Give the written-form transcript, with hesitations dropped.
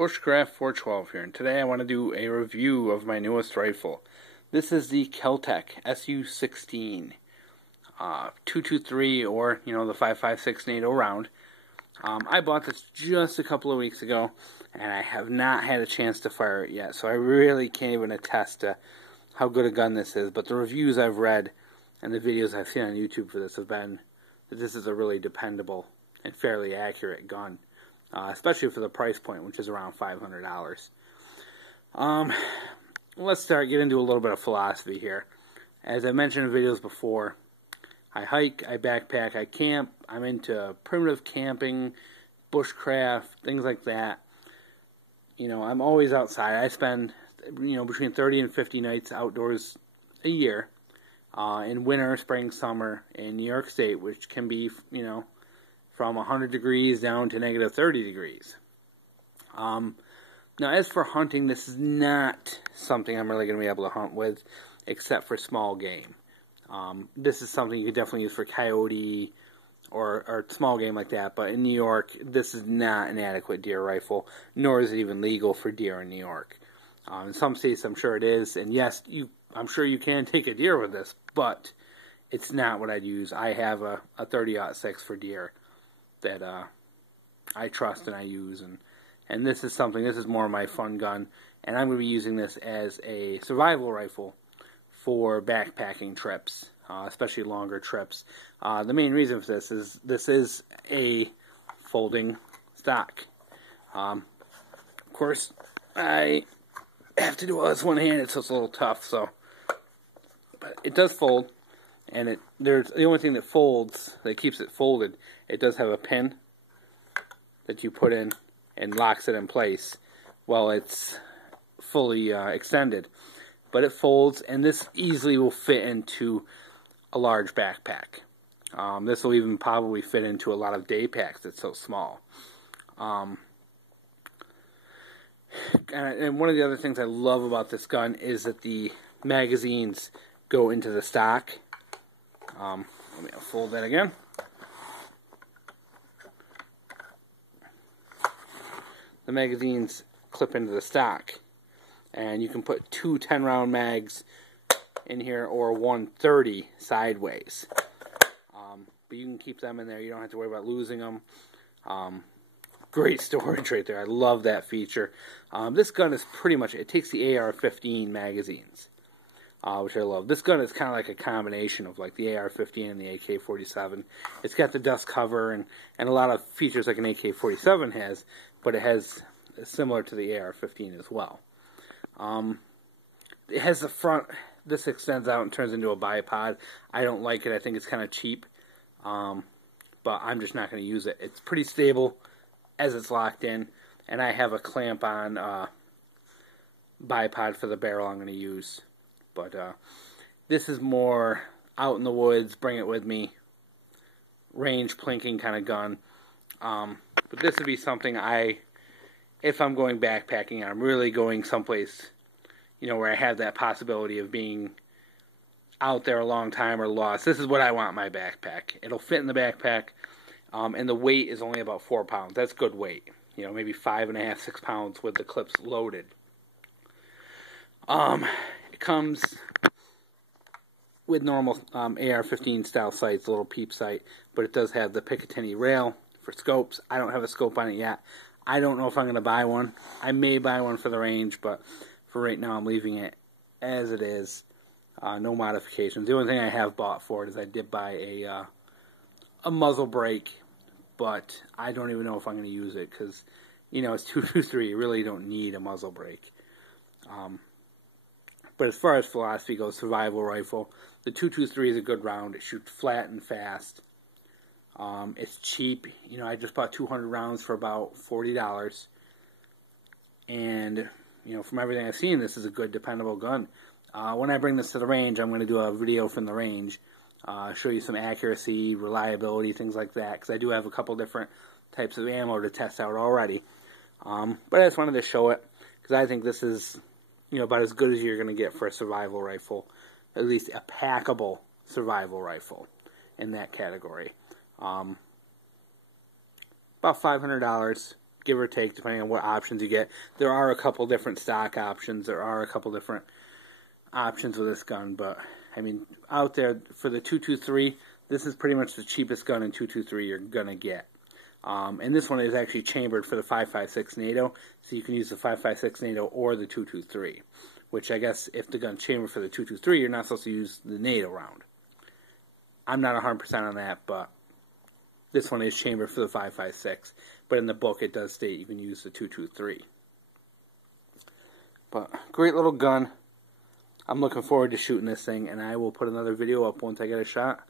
Bushcraft 412 here, and today I want to do a review of my newest rifle. This is the Kel-Tec SU-16 223, or the 5.56 NATO round. I bought this just a couple of weeks ago, and I have not had a chance to fire it yet, so I really can't even attest to how good a gun this is. But the reviews I've read and the videos I've seen on YouTube for this have been that this is a really dependable and fairly accurate gun. Especially for the price point, which is around $500. Let's get into a little bit of philosophy here. As I mentioned in videos before, I hike, I backpack, I camp, I'm into primitive camping, bushcraft, things like that. I'm always outside. I spend, between 30 and 50 nights outdoors a year, in winter, spring, summer, in New York State, which can be, from 100 degrees down to negative 30 degrees. Now, as for hunting, this is not something I'm really going to be able to hunt with, except for small game. This is something you could definitely use for coyote or small game like that, but in New York, this is not an adequate deer rifle, nor is it even legal for deer in New York. In some states, I'm sure it is, and yes, I'm sure you can take a deer with this, but it's not what I'd use. I have a 30-06 for deer that I trust and I use, and this is more of my fun gun, and I'm going to be using this as a survival rifle for backpacking trips, especially longer trips. The main reason for this is a folding stock. Of course, I have to do all this one-handed, so it's a little tough. But it does fold. And there's the only thing that folds, that keeps it folded, it does have a pin that you put in and locks it in place while it's fully extended. But it folds, and this easily will fit into a large backpack. This will even probably fit into a lot of day packs. It's so small. And one of the other things I love about this gun is that the magazines go into the stock. Let me fold that again. The magazines clip into the stock, and you can put two 10-round mags in here or one 30 sideways. But you can keep them in there. You don't have to worry about losing them. Great storage right there. I love that feature. This gun is pretty much, it takes the AR-15 magazines. Which I love. This gun is kind of like a combination of like the AR-15 and the AK-47. It's got the dust cover and a lot of features like an AK-47 has, but it has similar to the AR-15 as well. It has the front. This extends out and turns into a bipod. I don't like it. I think it's kind of cheap, but I'm just not going to use it. It's pretty stable as it's locked in, and I have a clamp-on bipod for the barrel I'm going to use. But this is more out in the woods, bring it with me, range plinking kind of gun. But this would be something if I'm going backpacking, I'm really going someplace, where I have that possibility of being out there a long time or lost. This is what I want in my backpack. It'll fit in the backpack, and the weight is only about 4 pounds. That's good weight. Maybe 5.5, 6 pounds with the clips loaded. It comes with normal AR-15 style sights, a little peep sight, but it does have the picatinny rail for scopes. I don't have a scope on it yet. I don't know if I'm going to buy one. I may buy one for the range, but for right now I'm leaving it as it is. No modifications. The only thing I have bought for it is I did buy a muzzle brake, but I don't even know if I'm going to use it because, it's 223. You really don't need a muzzle brake. But as far as philosophy goes, survival rifle, the 223 is a good round. It shoots flat and fast. It's cheap. I just bought 200 rounds for about $40. And, from everything I've seen, this is a good, dependable gun. When I bring this to the range, I'm going to do a video from the range. Show you some accuracy, reliability, things like that. Because I do have a couple different types of ammo to test out already. But I just wanted to show it. Because I think this is about as good as you're going to get for a survival rifle. At least a packable survival rifle in that category. About $500, give or take, depending on what options you get. There are a couple different stock options. There are a couple different options with this gun, but I mean, out there for the 223, this is pretty much the cheapest gun in 223 you're gonna get. And this one is actually chambered for the 5.56 NATO, so you can use the 5.56 NATO or the 223. Which I guess if the gun's chambered for the 223, you're not supposed to use the NATO round. I'm not 100% on that, but this one is chambered for the 5.56. But in the book, it does state you can use the 223. But great little gun. I'm looking forward to shooting this thing, and I will put another video up once I get a shot.